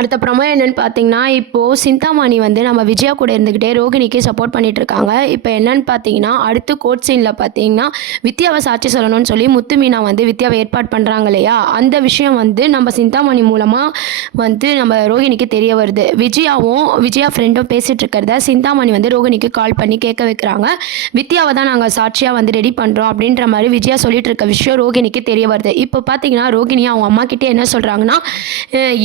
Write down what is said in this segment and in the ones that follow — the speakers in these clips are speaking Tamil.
அடுத்த ப்ரோமோ என்னன்னு பார்த்தீங்கன்னா, இப்போது சிந்தாமணி வந்து நம்ம விஜயா கூட இருந்துக்கிட்டே ரோகிணிக்கு சப்போர்ட் பண்ணிட்டு இருக்காங்க. இப்போ என்னன்னு பார்த்தீங்கன்னா, அடுத்து கோர்ட் சீனில் பார்த்தீங்கன்னா, வித்யாவை சாட்சி சொல்லணும்னு சொல்லி முத்து மீனா வந்து வித்யாவை ஏற்பாடு பண்ணுறாங்க இல்லையா? அந்த விஷயம் வந்து நம்ம சிந்தாமணி மூலமாக வந்து நம்ம ரோகிணிக்கு தெரிய வருது. விஜயா ஃப்ரெண்டும் பேசிகிட்டு இருக்கிறத சிந்தாமணி வந்து ரோகிணிக்கு கால் பண்ணி கேட்க வைக்கிறாங்க. வித்யாவை தான் நாங்கள் சாட்சியாக வந்து ரெடி பண்ணுறோம் அப்படின்ற மாதிரி விஜயா சொல்லிட்டு இருக்க விஷயம் ரோகிணிக்கு தெரிய வருது. இப்போ பார்த்தீங்கன்னா, ரோகிணி அவங்க அம்மா கிட்டே என்ன சொல்கிறாங்கன்னா,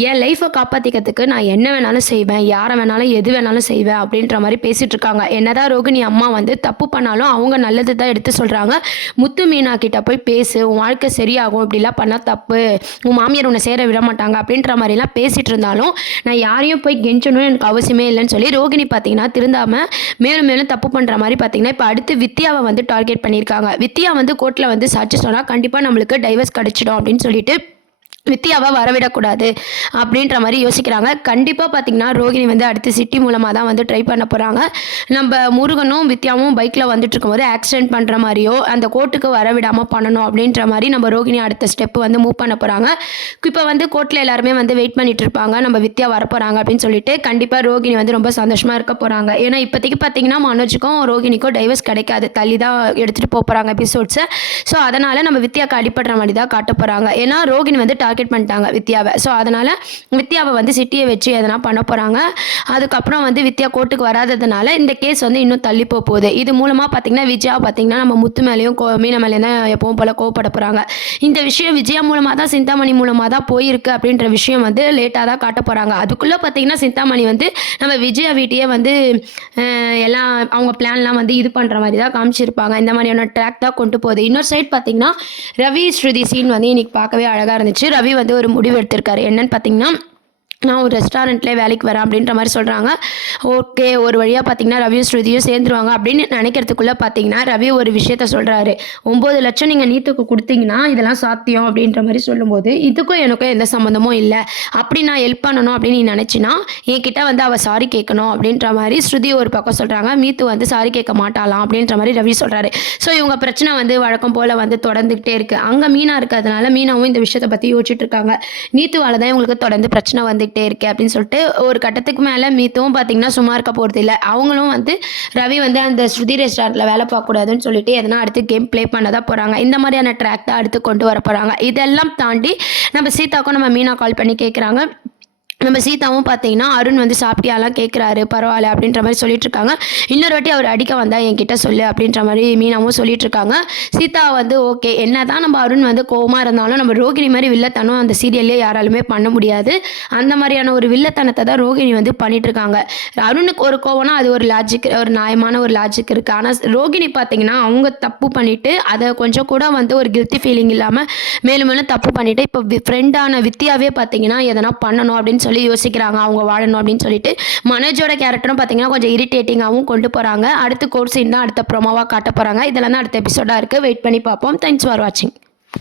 என் லைஃப்பை காப்பாற்றிக்கிறதுக்கு நான் என்ன வேணாலும் செய்வேன், யாரை வேணாலும் எது வேணாலும் செய்வேன் அப்படின்ற மாதிரி பேசிகிட்டு இருக்காங்க. என்னதான் ரோகிணி அம்மா வந்து தப்பு பண்ணாலும் அவங்க நல்லது தான் எடுத்து சொல்கிறாங்க. முத்து மீனா கிட்ட போய் பேசு, உன் வாழ்க்கை சரியாகும், இப்படிலாம் பண்ணால் தப்பு, உன் மாமியார் உன்னை சேர விட மாட்டாங்க அப்படின்ற மாதிரிலாம் பேசிகிட்டு இருந்தாலும் நான் யாரையும் போய் கெஞ்சணும்னு எனக்கு அவசியமே இல்லைன்னு சொல்லி ரோகிணி பார்த்தீங்கன்னா திருந்தாமல் மேலும் மேலும் தப்பு பண்ணுற மாதிரி பார்த்தீங்கன்னா இப்போ அடுத்து வித்யாவை வந்து டார்கெட் பண்ணியிருக்காங்க. வித்யா வந்து கோர்ட்டில் வந்து சாட்சி சொன்னால் கண்டிப்பாக நம்மளுக்கு டைவர்ஸ் கிடச்சிடும் அப்படின்னு சொல்லிட்டு வித்யாவை வரவிடக்கூடாது அப்படின்ற மாதிரி யோசிக்கிறாங்க. கண்டிப்பாக பார்த்திங்கன்னா ரோகிணி வந்து அடுத்து சிட்டி மூலமாக தான் வந்து ட்ரை பண்ண போகிறாங்க. நம்ம முருகனும் வித்யாவும் பைக்கில் வந்துட்டு இருக்கும்போது ஆக்சிடென்ட் பண்ணுற மாதிரியோ அந்த கோர்ட்டுக்கு வரவிடாமல் பண்ணணும் அப்படின்ற மாதிரி நம்ம ரோகிணி அடுத்த ஸ்டெப்பு வந்து மூவ் பண்ண போகிறாங்க. இப்போ வந்து கோர்ட்டில் எல்லாருமே வந்து வெயிட் பண்ணிட்டு இருப்பாங்க, நம்ம வித்யா வரப்போகிறாங்க அப்படின்னு சொல்லிட்டு. கண்டிப்பாக ரோகிணி வந்து ரொம்ப சந்தோஷமாக இருக்க போகிறாங்க. ஏன்னா இப்போதைக்கு பார்த்திங்கன்னா மனோஜுக்கும் ரோகிணிக்கும் டைவர்ஸ் கிடைக்காது, தள்ளி தான் எடுத்துகிட்டு போகிறாங்க எபிசோட்ஸை. ஸோ அதனால் நம்ம வித்யாவுக்கு அடிப்படுற மாதிரி தான் காட்ட போகிறாங்க. ஏன்னா ரோகிணி வந்து டார்கெட் பண்ணிட்டாங்க வித்யாவை. ஸோ அதனால் வித்யாவை வந்து சிட்டியை வச்சு எதனா பண்ண போகிறாங்க. அதுக்கப்புறம் வந்து வித்யா கோர்ட்டுக்கு வராததுனால இந்த கேஸ் வந்து இன்னும் தள்ளி போகுது. இது மூலமாக பார்த்திங்கன்னா விஜயா பார்த்திங்கன்னா நம்ம முத்து மேலேயும் மீனா மேலேயும் தான் எப்பவும் போல் கோவப்பட போகிறாங்க. இந்த விஷயம் விஜயா மூலமாக தான் சிந்தாமணி மூலமாக தான் போயிருக்கு அப்படின்ற விஷயம் வந்து லேட்டாக தான் காட்ட போகிறாங்க. அதுக்குள்ளே பார்த்திங்கன்னா சிந்தாமணி வந்து நம்ம விஜயா வீட்டையே வந்து எல்லாம் அவங்க பிளான்லாம் வந்து இது பண்ணுற மாதிரி தான் காமிச்சிருப்பாங்க. இந்த மாதிரியான ட்ராக் தான் கொண்டு போகுது. இன்னொரு சைட் பார்த்திங்கன்னா ரவி ஸ்ருதி சீன் வந்து இன்னைக்கு பார்க்கவே அழகாக இருந்துச்சு. ரவி வந்து ஒரு முடிவு எடுத்திருக்காரு. என்னன்னு பார்த்தீங்கன்னா, நான் ஒரு ரெஸ்டாரண்ட்லேயே வேலைக்கு வரேன் அப்படின்ற மாதிரி சொல்கிறாங்க. ஓகே, ஒரு வழியாக பார்த்தீங்கன்னா ரவியும் ஸ்ருதியும் சேர்ந்துருவாங்க அப்படின்னு நினைக்கிறதுக்குள்ளே பார்த்தீங்கன்னா ரவி ஒரு விஷயத்த சொல்கிறாரு. 9 லட்சம் நீங்கள் நீத்துக்கு கொடுத்தீங்கன்னா இதெல்லாம் சாத்தியம் அப்படின்ற மாதிரி சொல்லும்போது, இதுக்கும் எனக்கும் எந்த சம்மந்தமும் இல்லை, அப்படி நான் ஹெல்ப் பண்ணணும் அப்படின்னு நீ நினச்சின்னா என்கிட்ட வந்து அவள் சாரி கேட்கணும் அப்படின்ற மாதிரி ஸ்ருதி ஒரு பக்கம் சொல்கிறாங்க. மீத்து வந்து சாரி கேட்க மாட்டாளாம் அப்படின்ற மாதிரி ரவி சொல்கிறாரு. ஸோ இவங்க பிரச்சனை வந்து வழக்கம் போல் வந்து தொடர்ந்துக்கிட்டே இருக்குது. அங்கே மீனா இருக்கிறதுனால மீனாவும் இந்த விஷயத்தை பற்றி யோசிச்சுட்டு இருக்காங்க. நீத்துவால் தான் இவங்களுக்கு தொடர்ந்து பிரச்சனை வந்துக்கிட்டே இருக்கு அப்படின்னு சொல்லிட்டு ஒரு கட்டத்துக்கு மேலே மீத்துவும் பார்த்தீங்கன்னா சும்மா இருக்க போகிறது இல்லை. அவங்களும் வந்து ரவி வந்து அந்த ஸ்ருதி ரெஸ்டாரண்ட்டில் வேலை பார்க்கக்கூடாதுன்னு சொல்லிட்டு எதனா அடுத்து கேம் ப்ளே பண்ண தான் போகிறாங்க. இந்த மாதிரியான ட்ராக் தான் அடுத்து கொண்டு வர போகிறாங்க. இதெல்லாம் தாண்டி நம்ம சீதாக்கும் நம்ம மீனா கால் பண்ணி கேட்குறாங்க. நம்ம சீதாவும் பார்த்தீங்கன்னா அருண் வந்து சாப்பிட்டியாலாம் கேட்குறாரு, பரவாயில்ல அப்படின்ற மாதிரி சொல்லிட்டு இருக்காங்க. இன்னொரு வாட்டி அவர் அடிக்க வந்தால் என்கிட்ட சொல்லு அப்படின்ற மாதிரி மீனாவும் சொல்லிட்டு இருக்காங்க. சீதா வந்து ஓகே, என்ன தான் நம்ம அருண் வந்து கோவமாக இருந்தாலும் நம்ம ரோகிணி மாதிரி வில்லத்தனம் அந்த சீரியல்லே யாராலுமே பண்ண முடியாது. அந்த மாதிரியான ஒரு வில்லத்தனத்தை தான் ரோகிணி வந்து பண்ணிட்டு இருக்காங்க. அருணுக்கு ஒரு கோவம்னா அது ஒரு லாஜிக், ஒரு நியாயமான ஒரு லாஜிக் இருக்குது. ஆனால் ரோகிணி பார்த்தீங்கன்னா அவங்க தப்பு பண்ணிவிட்டு அதை கொஞ்சம் கூட வந்து ஒரு கில்ட்டி ஃபீலிங் இல்லாமல் மேலும் மேலும் தப்பு பண்ணிவிட்டு இப்போ ஃப்ரெண்டான வித்யாவே பார்த்தீங்கன்னா எதனா பண்ணணும் அப்படின்னு சொல்லி யோசிக்கிறாங்க, அவங்க வாழணும் அப்படின்னு சொல்லிட்டு. மனோஜோட கேரக்டரும் பார்த்தீங்கன்னா கொஞ்சம் இரிட்டேட்டிங்காகவும் கொண்டு போகிறாங்க. அடுத்து கோர்ட் சீன் தான் அடுத்த ப்ரோமோவாக காட்ட போகிறாங்க. இதெல்லாம் தான் அடுத்த எபிசோடாக இருக்குது. வெயிட் பண்ணி பார்ப்போம். தேங்க்ஸ் ஃபார் வாட்சிங்.